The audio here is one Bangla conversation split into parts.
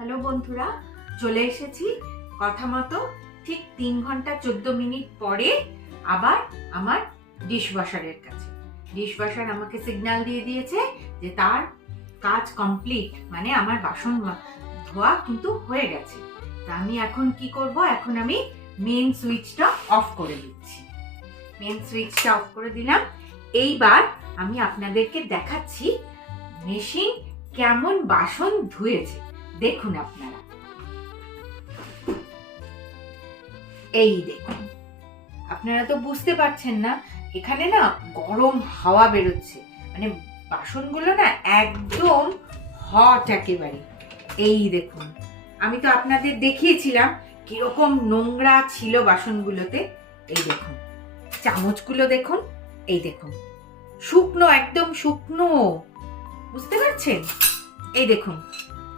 হ্যালো বন্ধুরা, চলে এসেছি কথা মতো ঠিক 3 ঘন্টা 14 মিনিট পরে আবার আমার ডিশওয়াশারের কাছে। ডিশওয়াশার আমাকে সিগন্যাল দিয়ে দিয়েছে যে তার কাজ কমপ্লিট, মানে আমার বাসন ধোয়া কিন্তু হয়ে গেছে। তা আমি এখন কি করব? এখন আমি মেন সুইচটা অফ করে দিচ্ছি। মেন সুইচটা অফ করে দিলাম। এইবার আমি আপনাদেরকে দেখাচ্ছি মেশিন কেমন বাসন ধুয়েছে। দেখুন আপনারা, এই দেখুন। আপনারা তো বুঝতে পারছেন না, এখানে না গরম হাওয়া বেরোচ্ছে, মানে বাসনগুলো না একদম হট একেবারে। এই দেখুন, আমি তো আপনাদের দেখিয়েছিলাম কিরকম নোংরা ছিল বাসনগুলোতে। এই দেখুন, চামচগুলো দেখুন, এই দেখুন, শুকনো, একদম শুকনো, বুঝতে পারছেন? এই দেখুন,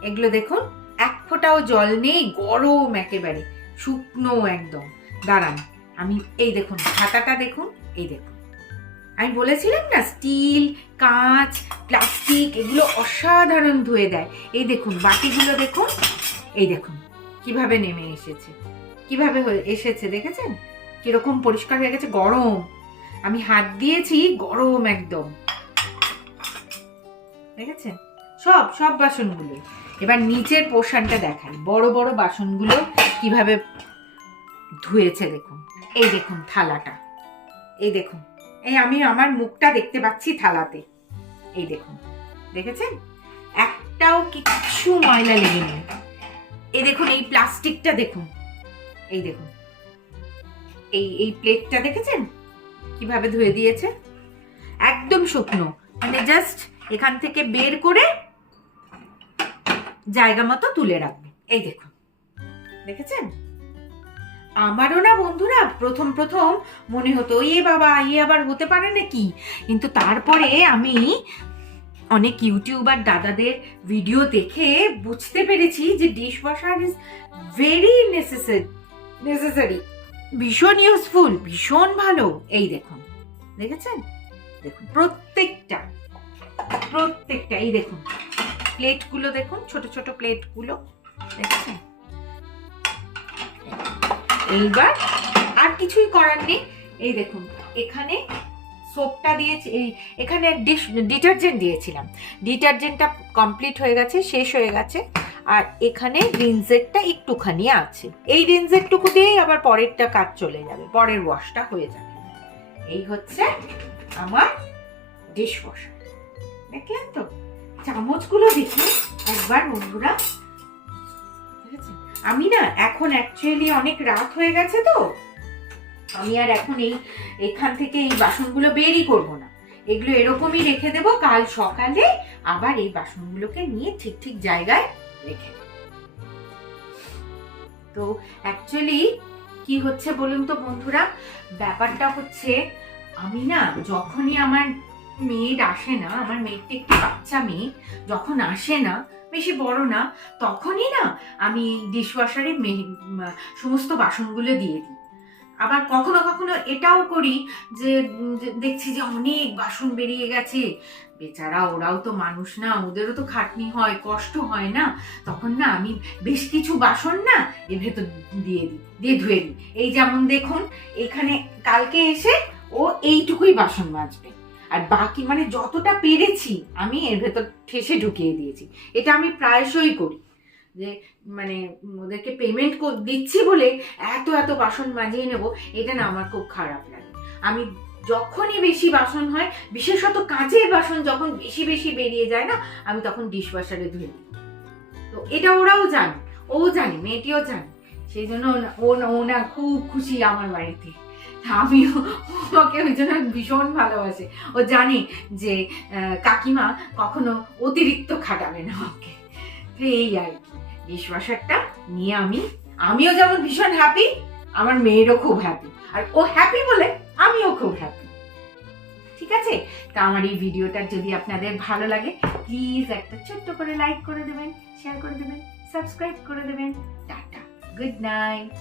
এগুলো দেখুন, এক ফোঁটাও জল নেই, গরম একেবারে, শুকনো একদম। দাঁড়ান, আমি এই দেখুন হাতাটা দেখুন, এই দেখুন। আমি বলেছিলাম না, স্টিল, কাঁচ, প্লাস্টিক এগুলো অসাধারণ ধুয়ে দেয়। এই দেখুন বাটিগুলো দেখুন, এই দেখুন কিভাবে নেমে এসেছে, কিভাবে এসেছে দেখেছেন? কিরকম পরিষ্কার হয়ে গেছে। গরম, আমি হাত দিয়েছি, গরম একদম, দেখেছেন? সব সব বাসনগুলো। এবার নিচের পোর্শনটা দেখাই, বড় বড় বাসনগুলো কিভাবে ধুয়েছে দেখুন। এই দেখুন থালাটা, এই দেখুন, এই আমি আমার মুখটা দেখতে পাচ্ছি থালাতে। এই দেখুন, দেখেছেন? একটাও কিচ্ছু ময়লা লেগে নেই। এই দেখুন, এই প্লাস্টিকটা দেখুন, এই দেখুন, এই প্লেটটা দেখেছেন কিভাবে ধুয়ে দিয়েছে? একদম শুকনো, মানে জাস্ট এখান থেকে বের করে জায়গা মতো তুলে রাখবে। এই দেখুন, দেখেছেন? আমারও না বন্ধুরা প্রথম প্রথম মনে হতো এ বাবা, এ আবার হতে পারে নাকি, কিন্তু তারপরে আমি অনেক ইউটিউবার দাদাদের ভিডিও দেখে বুঝতে পেরেছি যে ডিশওয়াশার ইজ ভেরি নেসেসারি, ভীষণ ইউজফুল, ভীষণ ভালো। এই দেখুন, দেখেছেন? দেখুন প্রত্যেকটা, এই দেখুন প্লেটগুলো দেখুন, ছোট ছোট প্লেটগুলো দেখেছেন? এইবার আর কিছুই করার নেই। এই দেখুন, এখানে সোপটা দিয়েছি, এখানে ডিটারজেন্ট দিয়েছিলাম, ডিটারজেন্টটা কমপ্লিট হয়ে গেছে, শেষ হয়ে গেছে। আর এখানে রিনজেটটা একটুখানি আছে, এই রিনজেটটুকু দিয়েই আবার পরেরটা কাজ চলে যাবে, পরের ওয়াশটা হয়ে যাবে। এই হচ্ছে আমার ডিশওয়াশার। দেখলেন তো? চামচগুলো দেখি একবার বন্ধুরা। আমি না এখন অ্যাকচুয়ালি অনেক রাত হয়ে গেছে, তো আমি আর এখন এখান থেকে এই বাসনগুলো বেরই করবো না, এগুলো এরকমই রেখে দেবো। কাল সকালে আবার এই বাসনগুলোকে নিয়ে ঠিক ঠিক জায়গায় রেখে দেবো। তো অ্যাকচুয়ালি কি হচ্ছে বলুন তো বন্ধুরা, ব্যাপারটা হচ্ছে আমি না যখনই আমার মেয়ের আসে না, আমার মেয়েটা একটু বাচ্চা মেয়ে, যখন আসে না, বেশি বড় না, তখনই না আমি ডিশওয়াশারে সমস্ত বাসনগুলো দিয়ে দিই। আবার কখনো কখনো এটাও করি যে দেখছি যে অনেক বাসন বেরিয়ে গেছে, বেচারা ওরাও তো মানুষ না, ওদেরও তো খাটনি হয়, কষ্ট হয় না, তখন না আমি বেশ কিছু বাসন না এর ভেতর দিয়ে ধুয়ে দিই। এই যেমন দেখুন, এখানে কালকে এসে ও এইটুকুই বাসন মাজবে, আর বাকি মানে যতটা পেরেছি আমি এর ভেতর ঠেসে ঢুকিয়ে দিয়েছি। এটা আমি প্রায়শই করি, যে মানে ওদেরকে পেমেন্ট দিচ্ছি বলে এত এত বাসন মাজিয়ে নেব, এটা না আমার খুব খারাপ লাগে। আমি যখনই বেশি বাসন হয়, বিশেষত কাঁচের বাসন যখন বেশি বেশি বেরিয়ে যায় না, আমি তখন ডিশওয়াশারে ধুয়ে দিই। তো এটা ওরাও জানে, ও জানে, মেয়েটিও জানে, সেই জন্য ও না খুব খুশি আমার বাড়িতে। আমিও ওকে ওই জন্য ভীষণ ভালোবাসে। ও জানে যে কাকিমা কখনো অতিরিক্ত খাটাবে না ওকে। তো এই আর কি, ডিশওয়াশারটা নিয়ে আমিও যেমন ভীষণ হ্যাপি, আমার মেয়েরও খুব হ্যাপি, আর ও হ্যাপি বলে আমিও খুব হ্যাপি। ঠিক আছে? তা আমার এই ভিডিওটা যদি আপনাদের ভালো লাগে, প্লিজ একটা ছোট্ট করে লাইক করে দেবেন, শেয়ার করে দেবেন, সাবস্ক্রাইব করে দেবেন। Tata, good night.